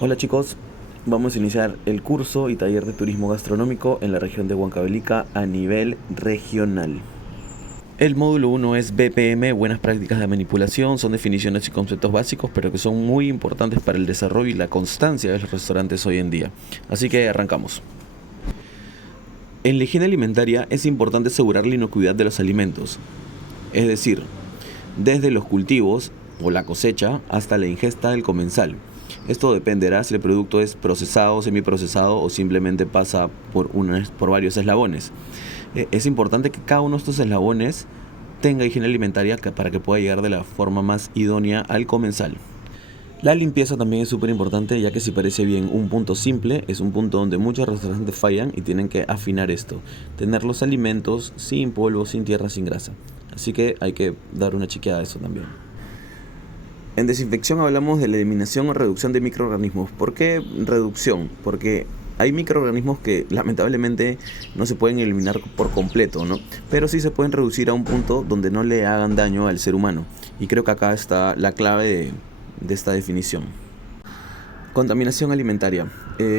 Hola chicos, vamos a iniciar el curso y taller de turismo gastronómico en la región de Huancavelica a nivel regional. El módulo 1 es BPM, buenas prácticas de manipulación, son definiciones y conceptos básicos, pero que son muy importantes para el desarrollo y la constancia de los restaurantes hoy en día. Así que arrancamos. En la higiene alimentaria es importante asegurar la inocuidad de los alimentos, es decir, desde los cultivos o la cosecha hasta la ingesta del comensal. Esto dependerá si el producto es procesado, semiprocesado o simplemente pasa por varios eslabones. Es importante que cada uno de estos eslabones tenga higiene alimentaria para que pueda llegar de la forma más idónea al comensal. La limpieza también es súper importante, ya que si parece bien un punto simple, es un punto donde muchos restaurantes fallan y tienen que afinar esto. Tener los alimentos sin polvo, sin tierra, sin grasa. Así que hay que dar una chequeada a eso también. En desinfección hablamos de la eliminación o reducción de microorganismos. ¿Por qué reducción? Porque hay microorganismos que lamentablemente no se pueden eliminar por completo, ¿no? Pero sí se pueden reducir a un punto donde no le hagan daño al ser humano. Y creo que acá está la clave de esta definición. Contaminación alimentaria.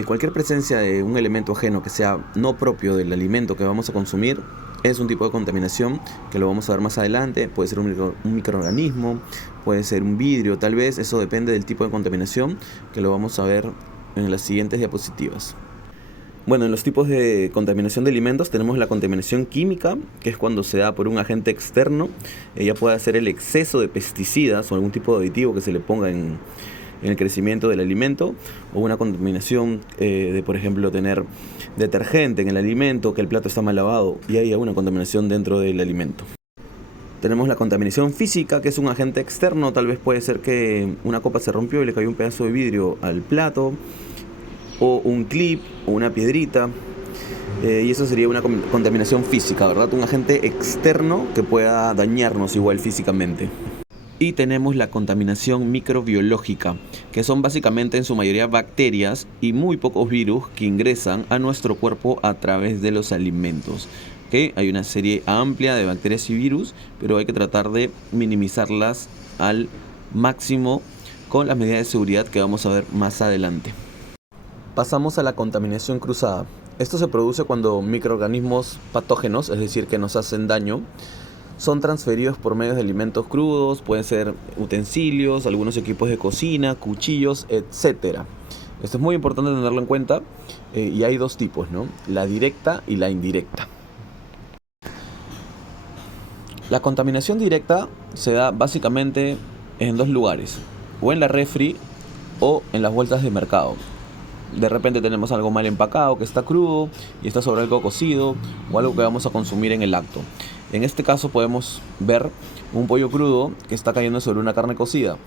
Cualquier presencia de un elemento ajeno que sea no propio del alimento que vamos a consumir es un tipo de contaminación que lo vamos a ver más adelante. Puede ser un microorganismo, puede ser un vidrio, tal vez. Eso depende del tipo de contaminación que lo vamos a ver en las siguientes diapositivas. Bueno, en los tipos de contaminación de alimentos tenemos la contaminación química, que es cuando se da por un agente externo. Ella puede ser el exceso de pesticidas o algún tipo de aditivo que se le ponga en el crecimiento del alimento, o una contaminación de, por ejemplo, tener detergente en el alimento, que el plato está mal lavado y hay una contaminación dentro del alimento. Tenemos la contaminación física, que es un agente externo. Tal vez puede ser que una copa se rompió y le cayó un pedazo de vidrio al plato, o un clip o una piedrita, y eso sería una contaminación física, ¿verdad? Un agente externo que pueda dañarnos igual físicamente. Y tenemos la contaminación microbiológica, que son básicamente en su mayoría bacterias y muy pocos virus que ingresan a nuestro cuerpo a través de los alimentos. ¿Okay? Hay una serie amplia de bacterias y virus, pero hay que tratar de minimizarlas al máximo con las medidas de seguridad que vamos a ver más adelante. Pasamos a la contaminación cruzada. Esto se produce cuando microorganismos patógenos, es decir, que nos hacen daño, son transferidos por medio de alimentos crudos, pueden ser utensilios, algunos equipos de cocina, cuchillos, etc. Esto es muy importante tenerlo en cuenta, y hay dos tipos, ¿no? La directa y la indirecta. La contaminación directa se da básicamente en dos lugares, o en la refri o en las vueltas de mercado. De repente tenemos algo mal empacado, que está crudo y está sobre algo cocido, o algo que vamos a consumir en el acto. En este caso podemos ver un pollo crudo que está cayendo sobre una carne cocida,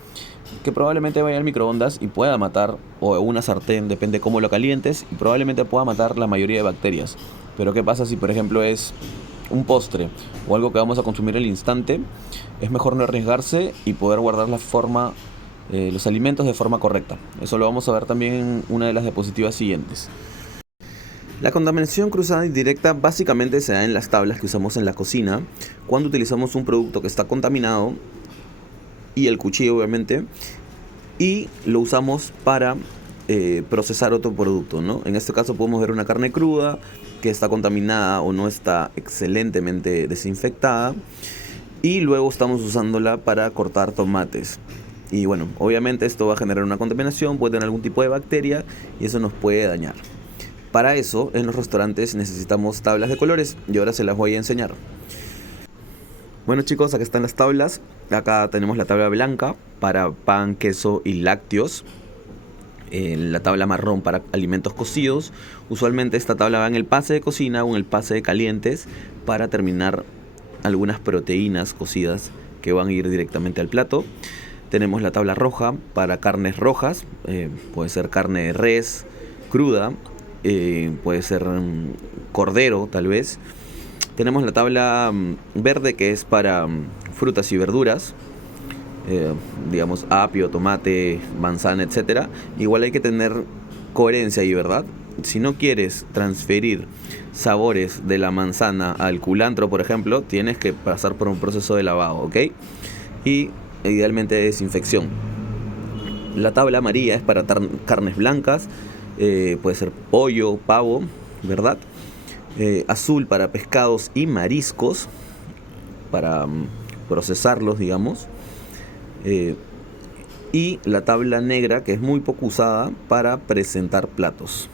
que probablemente vaya al microondas y pueda matar, o una sartén, depende cómo lo calientes, y probablemente pueda matar la mayoría de bacterias. Pero ¿qué pasa si por ejemplo es un postre o algo que vamos a consumir al instante? Es mejor no arriesgarse y poder guardar los alimentos de forma correcta. Eso lo vamos a ver también en una de las diapositivas siguientes. La contaminación cruzada indirecta básicamente se da en las tablas que usamos en la cocina cuando utilizamos un producto que está contaminado, y el cuchillo obviamente, y lo usamos para procesar otro producto, ¿no? En este caso podemos ver una carne cruda que está contaminada o no está excelentemente desinfectada, y luego estamos usándola para cortar tomates. Y bueno, obviamente esto va a generar una contaminación, puede tener algún tipo de bacteria y eso nos puede dañar. Para eso, en los restaurantes necesitamos tablas de colores, y ahora se las voy a enseñar. Bueno chicos, acá están las tablas. Acá tenemos la tabla blanca para pan, queso y lácteos. La tabla marrón para alimentos cocidos. Usualmente esta tabla va en el pase de cocina o en el pase de calientes para terminar algunas proteínas cocidas que van a ir directamente al plato. Tenemos la tabla roja para carnes rojas, puede ser carne de res cruda, puede ser cordero tal vez. Tenemos la tabla verde, que es para frutas y verduras, digamos apio, tomate, manzana, etcétera. Igual hay que tener coherencia ahí, ¿verdad? Si no quieres transferir sabores de la manzana al culantro, por ejemplo, tienes que pasar por un proceso de lavado, ¿ok? Y idealmente desinfección. La tabla amarilla es para carnes blancas, puede ser pollo, pavo, ¿verdad? Azul para pescados y mariscos, para procesarlos, digamos. Y la tabla negra, que es muy poco usada para presentar platos.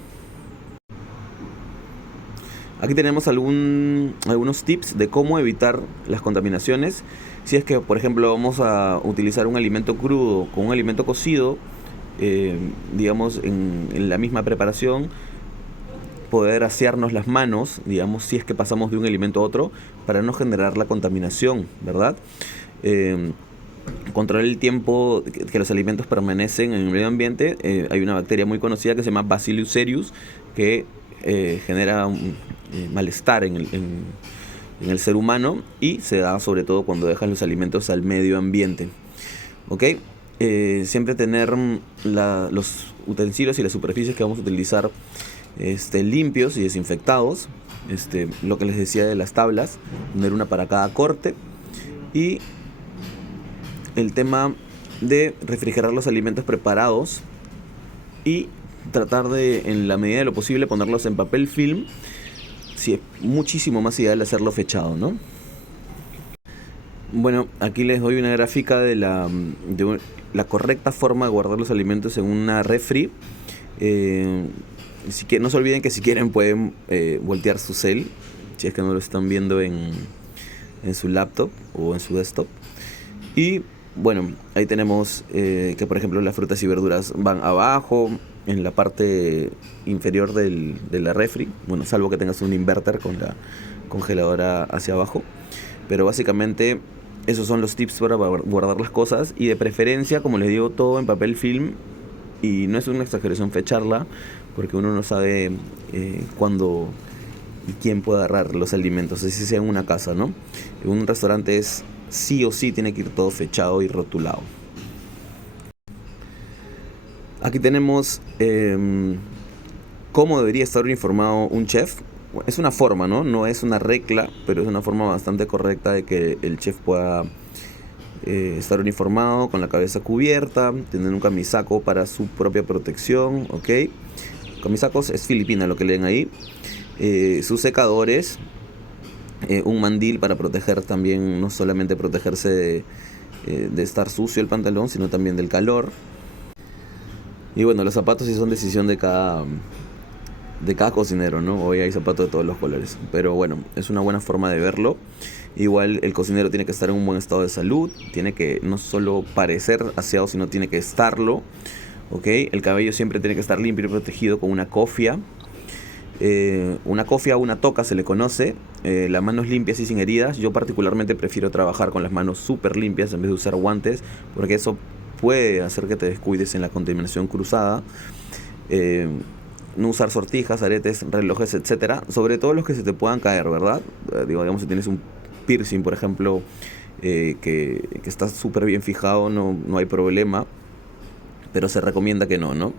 Aquí tenemos algunos tips de cómo evitar las contaminaciones. Si es que, por ejemplo, vamos a utilizar un alimento crudo con un alimento cocido, digamos, en la misma preparación, poder asearnos las manos, digamos, si es que pasamos de un alimento a otro, para no generar la contaminación, ¿verdad? Controlar el tiempo que los alimentos permanecen en el medio ambiente. Hay una bacteria muy conocida que se llama Bacillus cereus, que genera malestar en el ser humano, y se da sobre todo cuando dejas los alimentos al medio ambiente. ¿Ok? Siempre tener los utensilios y las superficies que vamos a utilizar limpios y desinfectados. Lo que les decía de las tablas, tener una para cada corte. Y el tema de refrigerar los alimentos preparados y tratar de, en la medida de lo posible, ponerlos en papel film. Sí, es muchísimo más ideal hacerlo fechado, ¿no? Bueno, aquí les doy una gráfica de la correcta forma de guardar los alimentos en una refri. No se olviden que si quieren pueden voltear su cel, si es que no lo están viendo en su laptop o en su desktop. Y bueno, ahí tenemos que, por ejemplo, las frutas y verduras van abajo, en la parte inferior de la refri. Bueno, salvo que tengas un inverter con la congeladora hacia abajo. Pero básicamente esos son los tips para guardar las cosas. Y de preferencia, como les digo, todo en papel film. Y no es una exageración fecharla, porque uno no sabe cuándo y quién puede agarrar los alimentos, así sea en una casa, ¿no? En un restaurante es sí o sí tiene que ir todo fechado y rotulado. Aquí tenemos cómo debería estar informado un chef. Es una forma, ¿no? No es una regla, pero es una forma bastante correcta de que el chef pueda estar uniformado, con la cabeza cubierta, tener un camisaco para su propia protección, ¿ok? Camisacos es filipina lo que leen ahí. Sus secadores, un mandil para proteger también, no solamente protegerse de estar sucio el pantalón, sino también del calor. Y bueno, los zapatos sí son decisión de cada cocinero, ¿no? Hoy hay zapatos de todos los colores, pero bueno, es una buena forma de verlo. Igual el cocinero tiene que estar en un buen estado de salud, tiene que no solo parecer aseado, sino tiene que estarlo, ¿ok? El cabello siempre tiene que estar limpio y protegido con una cofia. Una cofia o una toca se le conoce. Las manos limpias y sin heridas. Yo particularmente prefiero trabajar con las manos súper limpias en vez de usar guantes, porque eso puede hacer que te descuides en la contaminación cruzada. No usar sortijas, aretes, relojes, etcétera. Sobre todo los que se te puedan caer, ¿verdad? Digamos, si tienes un piercing, por ejemplo, que está súper bien fijado, no hay problema, pero se recomienda que no.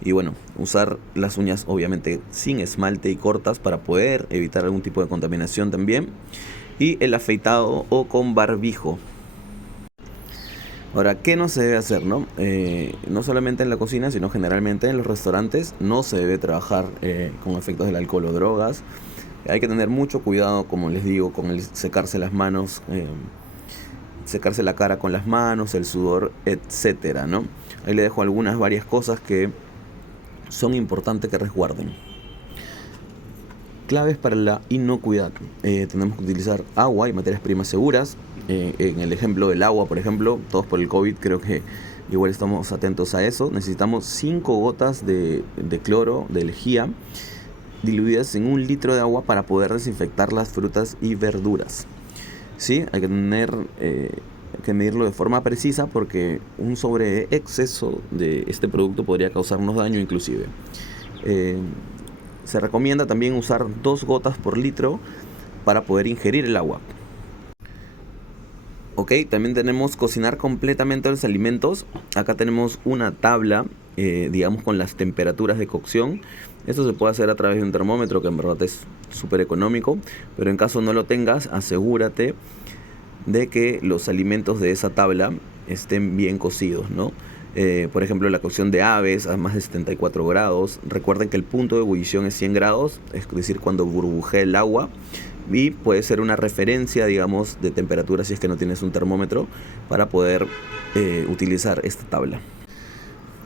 Y bueno, usar las uñas obviamente sin esmalte y cortas para poder evitar algún tipo de contaminación también. Y el afeitado o con barbijo. Ahora, ¿qué no se debe hacer, no? No solamente en la cocina, sino generalmente en los restaurantes no se debe trabajar con efectos del alcohol o drogas. Hay que tener mucho cuidado, como les digo, con el secarse las manos, secarse la cara con las manos, el sudor, etcétera, ¿no? Ahí les dejo varias cosas que son importantes que resguarden. Claves para la inocuidad. Tenemos que utilizar agua y materias primas seguras. En el ejemplo del agua, por ejemplo, todos por el COVID, creo que igual estamos atentos a eso. Necesitamos 5 gotas de cloro, de lejía, diluidas en 1 litro de agua para poder desinfectar las frutas y verduras. ¿Sí? Hay que medirlo de forma precisa, porque un sobreexceso de este producto podría causarnos daño inclusive. Se recomienda también usar 2 gotas por litro para poder ingerir el agua. Ok, también tenemos cocinar completamente los alimentos. Acá tenemos una tabla, digamos, con las temperaturas de cocción. Esto se puede hacer a través de un termómetro, que en verdad es súper económico. Pero en caso no lo tengas, asegúrate de que los alimentos de esa tabla estén bien cocidos, ¿no? Por ejemplo, la cocción de aves a más de 74 grados. Recuerden que el punto de ebullición es 100 grados, es decir, cuando burbujea el agua. Y puede ser una referencia, digamos, de temperatura si es que no tienes un termómetro para poder utilizar esta tabla.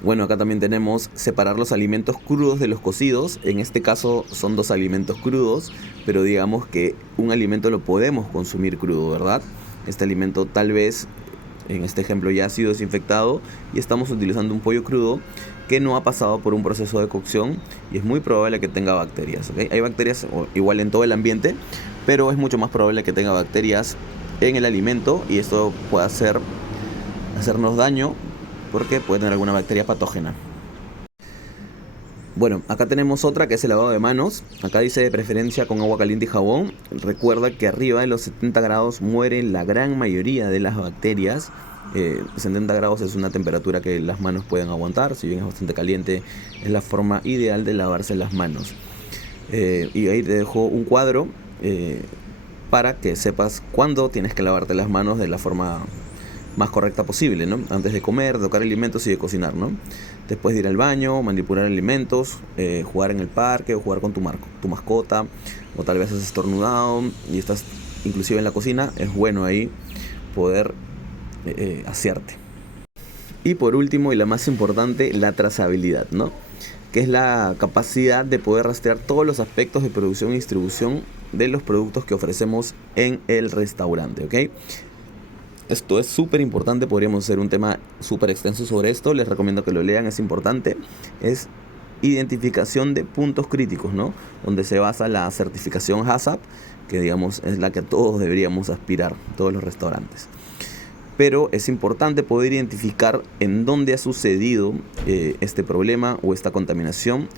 Bueno, acá también tenemos separar los alimentos crudos de los cocidos. En este caso son 2 alimentos crudos, pero digamos que un alimento lo podemos consumir crudo, ¿verdad? Este alimento tal vez, en este ejemplo, ya ha sido desinfectado y estamos utilizando un pollo crudo que no ha pasado por un proceso de cocción y es muy probable que tenga bacterias, ¿ok? Hay bacterias igual en todo el ambiente, pero es mucho más probable que tenga bacterias en el alimento y esto puede hacernos daño porque puede tener alguna bacteria patógena. Bueno, acá tenemos otra que es el lavado de manos. Acá dice de preferencia con agua caliente y jabón. Recuerda que arriba de los 70 grados muere la gran mayoría de las bacterias. 70 grados es una temperatura que las manos pueden aguantar. Si bien es bastante caliente, es la forma ideal de lavarse las manos. Y ahí te dejo un cuadro para que sepas cuándo tienes que lavarte las manos de la forma más correcta posible, ¿no? Antes de comer, de tocar alimentos y de cocinar, ¿no? Después de ir al baño, manipular alimentos, jugar en el parque o jugar con tu mascota, o tal vez has estornudado y estás inclusive en la cocina, es bueno ahí poder asearte. Y por último y la más importante, la trazabilidad, ¿no? Que es la capacidad de poder rastrear todos los aspectos de producción y distribución de los productos que ofrecemos en el restaurante, ¿ok? Esto es súper importante, podríamos hacer un tema súper extenso sobre esto, les recomiendo que lo lean, es importante. Es identificación de puntos críticos, ¿no? Donde se basa la certificación HACCP, que digamos es la que todos deberíamos aspirar, todos los restaurantes. Pero es importante poder identificar en dónde ha sucedido este problema o esta contaminación,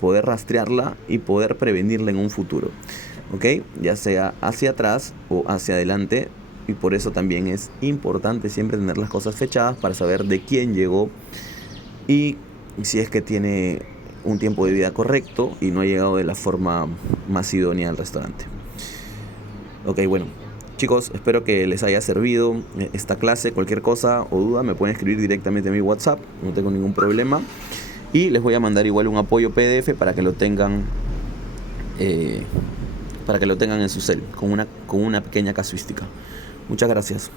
poder rastrearla y poder prevenirla en un futuro, ¿ok? Ya sea hacia atrás o hacia adelante. Y por eso también es importante siempre tener las cosas fechadas para saber de quién llegó y si es que tiene un tiempo de vida correcto y no ha llegado de la forma más idónea al restaurante. Ok, bueno, chicos, espero que les haya servido esta clase. Cualquier cosa o duda me pueden escribir directamente a mi WhatsApp, no tengo ningún problema. Y les voy a mandar igual un apoyo PDF para que lo tengan en su cel, con una pequeña casuística. Muchas gracias.